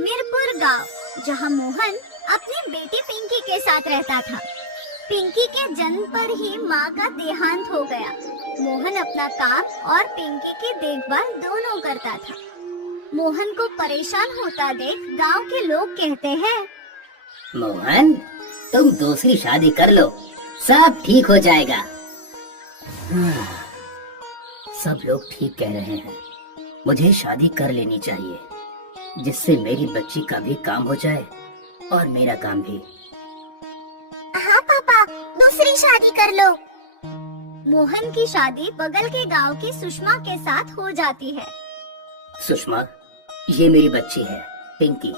मीरपुर गांव, जहां मोहन अपनी बेटी पिंकी के साथ रहता था। पिंकी के जन्म पर ही मां का देहांत हो गया। मोहन अपना काम और पिंकी की देखभाल दोनों करता था। मोहन को परेशान होता देख गांव के लोग कहते हैं, मोहन, तुम दूसरी शादी कर लो, सब ठीक हो जाएगा। सब लोग ठीक कह रहे हैं, मुझे शादी कर लेनी चाहिए, जिससे मेरी बच्ची का भी काम हो जाए और मेरा काम भी। हाँ पापा, दूसरी शादी कर लो। मोहन की शादी बगल के गांव की सुषमा के साथ हो जाती है। सुषमा, ये मेरी बच्ची है पिंकी,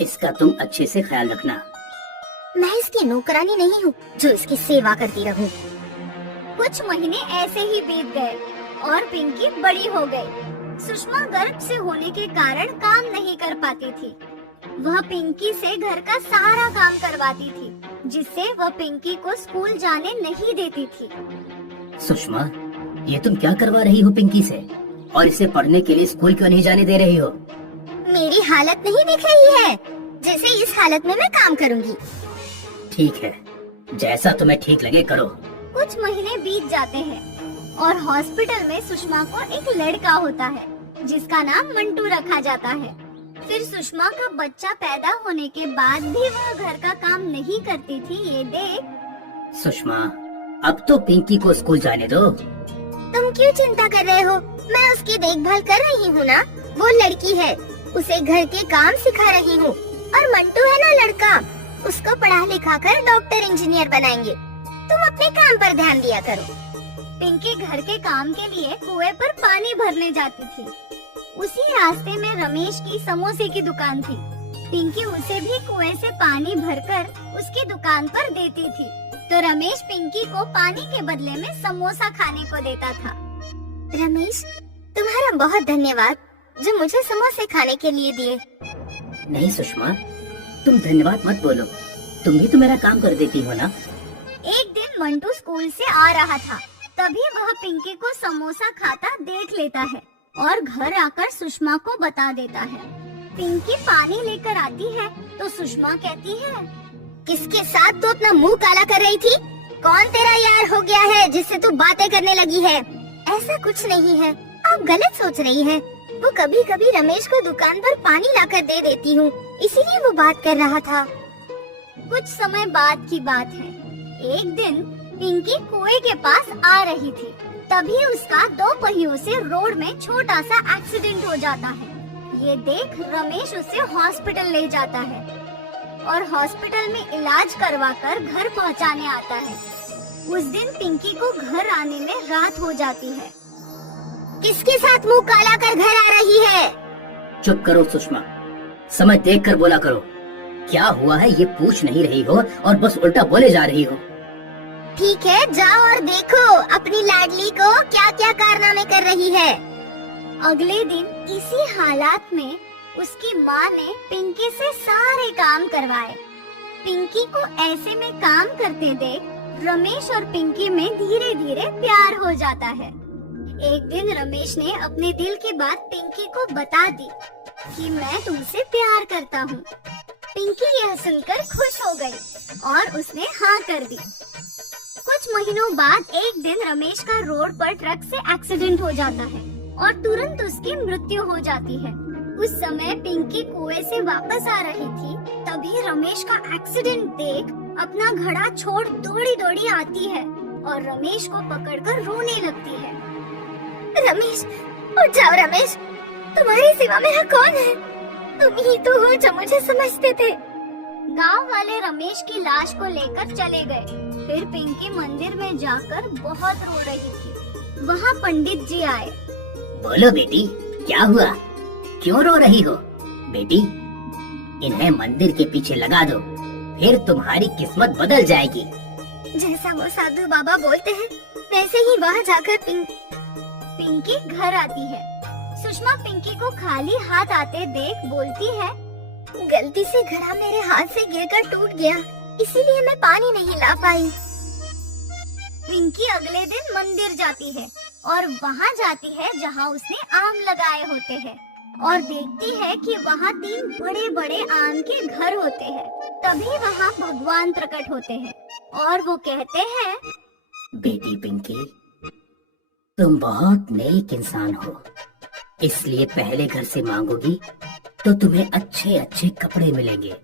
इसका तुम अच्छे से ख्याल रखना। मैं इसकी नौकरानी नहीं हूँ जो इसकी सेवा करती रहूं। कुछ महीने ऐसे ही बीत गए और पिंकी बड़ी हो गई। सुषमा गर्भ से होने के कारण काम नहीं कर पाती थी। वह पिंकी से घर का सारा काम करवाती थी, जिससे वह पिंकी को स्कूल जाने नहीं देती थी। सुषमा, ये तुम क्या करवा रही हो पिंकी से, और इसे पढ़ने के लिए स्कूल क्यों नहीं जाने दे रही हो? मेरी हालत नहीं दिख रही है, जैसे इस हालत में मैं काम करूंगी। ठीक है, जैसा तुम्हें ठीक लगे करो। कुछ महीने बीत जाते हैं और हॉस्पिटल में सुषमा को एक लड़का होता है, जिसका नाम मंटू रखा जाता है। फिर सुषमा का बच्चा पैदा होने के बाद भी वह घर का काम नहीं करती थी। ये देख, सुषमा, अब तो पिंकी को स्कूल जाने दो। तुम क्यों चिंता कर रहे हो? मैं उसकी देखभाल कर रही हूँ ना। वो लड़की है, उसे घर के काम सिखा रही हूँ। और मंटू है ना लड़का, उसको पढ़ा लिखा कर डॉक्टर इंजीनियर बनाएंगे। तुम अपने काम पर ध्यान दिया करो। पिंकी घर के काम के लिए कुएं पर पानी भरने जाती थी। उसी रास्ते में रमेश की समोसे की दुकान थी। पिंकी उसे भी कुएं से पानी भरकर उसकी दुकान पर देती थी, तो रमेश पिंकी को पानी के बदले में समोसा खाने को देता था। रमेश, तुम्हारा बहुत धन्यवाद जो मुझे समोसे खाने के लिए दिए। नहीं सुषमा, तुम धन्यवाद मत बोलो, तुम भी तो मेरा काम कर देती हो ना। एक दिन मंटू स्कूल से आ रहा था, तभी वह पिंकी को समोसा खाता देख लेता है और घर आकर सुषमा को बता देता है। पिंकी पानी लेकर आती है तो सुषमा कहती है, किसके साथ तू अपना मुंह काला कर रही थी? कौन तेरा यार हो गया है जिससे तू बातें करने लगी है? ऐसा कुछ नहीं है, आप गलत सोच रही हैं। वो कभी कभी रमेश को दुकान पर पानी लाकर दे देती हूँ, इसीलिए वो बात कर रहा था। कुछ समय बाद की बात है। एक दिन पिंकी कुएं के पास आ रही थी, तभी उसका 2 पहियों से रोड में छोटा सा एक्सीडेंट हो जाता है। ये देख रमेश उसे हॉस्पिटल ले जाता है और हॉस्पिटल में इलाज करवाकर घर पहुंचाने आता है। उस दिन पिंकी को घर आने में रात हो जाती है। किसके साथ मुंह काला कर घर आ रही है? चुप करो सुषमा, समय देख कर बोला करो। क्या हुआ है ये पूछ नहीं रही हो और बस उल्टा बोले जा रही हो। ठीक है, जाओ और देखो अपनी लाडली को क्या क्या कारनामे कर रही है। अगले दिन इसी हालात में उसकी माँ ने पिंकी से सारे काम करवाए। पिंकी को ऐसे में काम करते देख रमेश और पिंकी में धीरे धीरे प्यार हो जाता है। एक दिन रमेश ने अपने दिल की बात पिंकी को बता दी कि मैं तुमसे प्यार करता हूँ। पिंकी यह सुनकर खुश हो गई और उसने हाँ कर दी। कुछ महीनों बाद एक दिन रमेश का रोड पर ट्रक से एक्सीडेंट हो जाता है और तुरंत उसकी मृत्यु हो जाती है। उस समय पिंकी कुएं से वापस आ रही थी, तभी रमेश का एक्सीडेंट देख अपना घड़ा छोड़ दौड़ी दौड़ी आती है और रमेश को पकड़कर रोने लगती है। रमेश, उठ जाओ रमेश, तुम्हारे सिवा मेरा कौन है? तुम ही तो हो जो मुझे समझते थे। गांव वाले रमेश की लाश को लेकर चले गए। फिर पिंकी मंदिर में जाकर बहुत रो रही थी। वहाँ पंडित जी आए। बोलो बेटी, क्या हुआ, क्यों रो रही हो? बेटी, इन्हें मंदिर के पीछे लगा दो, फिर तुम्हारी किस्मत बदल जाएगी। जैसा वो साधु बाबा बोलते हैं वैसे ही वहाँ जाकर पिंकी घर आती है। सुषमा पिंकी को खाली हाथ आते देख बोलती है, गलती से घड़ा मेरे हाथ से गिरकर टूट गया, इसीलिए मैं पानी नहीं ला पाई। पिंकी अगले दिन मंदिर जाती है और वहाँ जाती है जहाँ उसने आम लगाए होते हैं और देखती है कि वहाँ 3 बड़े बड़े आम के घर होते हैं। तभी वहाँ भगवान प्रकट होते हैं और वो कहते हैं, बेटी पिंकी, तुम बहुत नेक इंसान हो, इसलिए पहले घर से मांगोगी तो तुम्हें अच्छे अच्छे कपड़े मिलेंगे,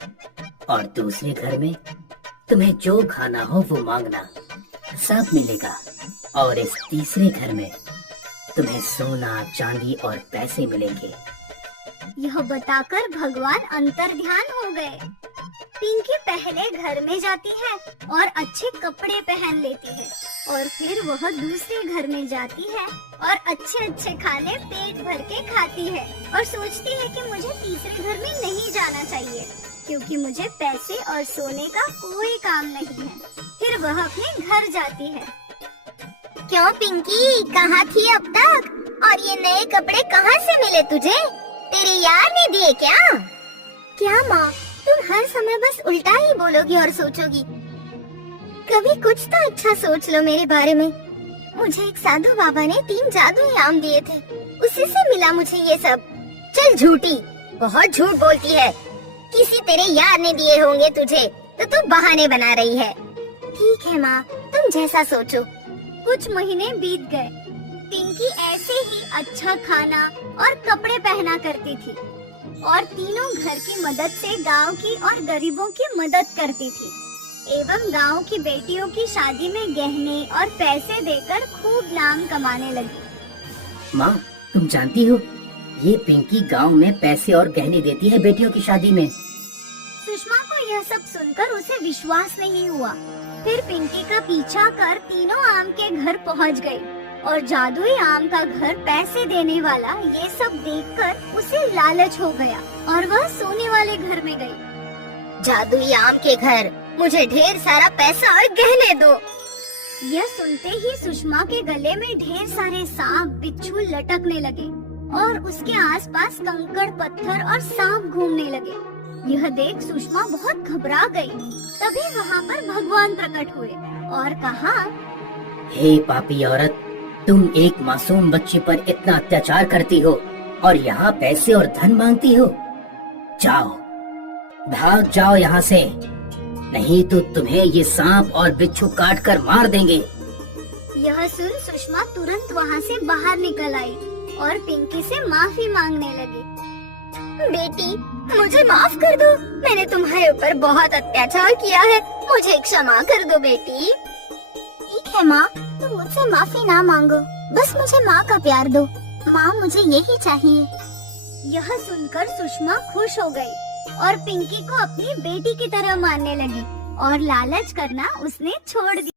और दूसरे घर में तुम्हें जो खाना हो वो मांगना, सब मिलेगा। और इस तीसरे घर में तुम्हें सोना, चांदी और पैसे मिलेंगे। यह बताकर भगवान अंतर्ध्यान हो गए। पिंकी पहले घर में जाती है और अच्छे कपड़े पहन लेती है, और फिर वह दूसरे घर में जाती है और अच्छे अच्छे खाने पेट भर के खाती है, और सोचती है कि मुझे तीसरे घर में नहीं जाना चाहिए क्योंकि मुझे पैसे और सोने का कोई काम नहीं है। फिर वह अपने घर जाती है। क्यों पिंकी, कहाँ थी अब तक? और ये नए कपड़े कहाँ से मिले तुझे? तेरे यार ने दिए क्या? क्या माँ, तुम हर समय बस उल्टा ही बोलोगी और सोचोगी। कभी कुछ तो अच्छा सोच लो मेरे बारे में। मुझे एक साधु बाबा ने 3 जादुई आम दिए थे, उसी से मिला मुझे ये सब। चल झूठी, बहुत झूठ बोलती है। किसी तेरे यार ने दिए होंगे तुझे, तो तू बहाने बना रही है। ठीक है माँ, तुम जैसा सोचो। कुछ महीने बीत गए। पिंकी ऐसे ही अच्छा खाना और कपड़े पहना करती थी और तीनों घर की मदद से गांव की और गरीबों की मदद करती थी, एवं गांव की बेटियों की शादी में गहने और पैसे देकर खूब नाम कमाने लगी। माँ, तुम जानती हो ये पिंकी गांव में पैसे और गहने देती है बेटियों की शादी में। सुषमा को यह सब सुनकर उसे विश्वास नहीं हुआ। फिर पिंकी का पीछा कर तीनों आम के घर पहुंच गई, और जादुई आम का घर पैसे देने वाला ये सब देखकर उसे लालच हो गया और वह सोने वाले घर में गई। जादुई आम के घर, मुझे ढेर सारा पैसा और गहने दो। यह सुनते ही सुषमा के गले में ढेर सारे सांप बिच्छू लटकने लगे और उसके आसपास कंकड़ पत्थर और सांप घूमने लगे। यह देख सुषमा बहुत घबरा गई। तभी वहाँ पर भगवान प्रकट हुए और कहा, हे पापी औरत, तुम एक मासूम बच्ची पर इतना अत्याचार करती हो और यहाँ पैसे और धन मांगती हो। जाओ, भाग जाओ यहाँ से, नहीं तो तुम्हें ये सांप और बिच्छू काट कर मार देंगे। यह सुन सुषमा तुरंत वहाँ से बाहर निकल आई और पिंकी से माफी मांगने लगी। बेटी, मुझे माफ कर दो, मैंने तुम्हारे ऊपर बहुत अत्याचार किया है, मुझे क्षमा कर दो बेटी। ठीक है माँ, तुम मुझसे माफी ना मांगो, बस मुझे माँ का प्यार दो। माँ, मुझे यही चाहिए। यह सुनकर सुषमा खुश हो गई और पिंकी को अपनी बेटी की तरह मानने लगी और लालच करना उसने छोड़ दिया।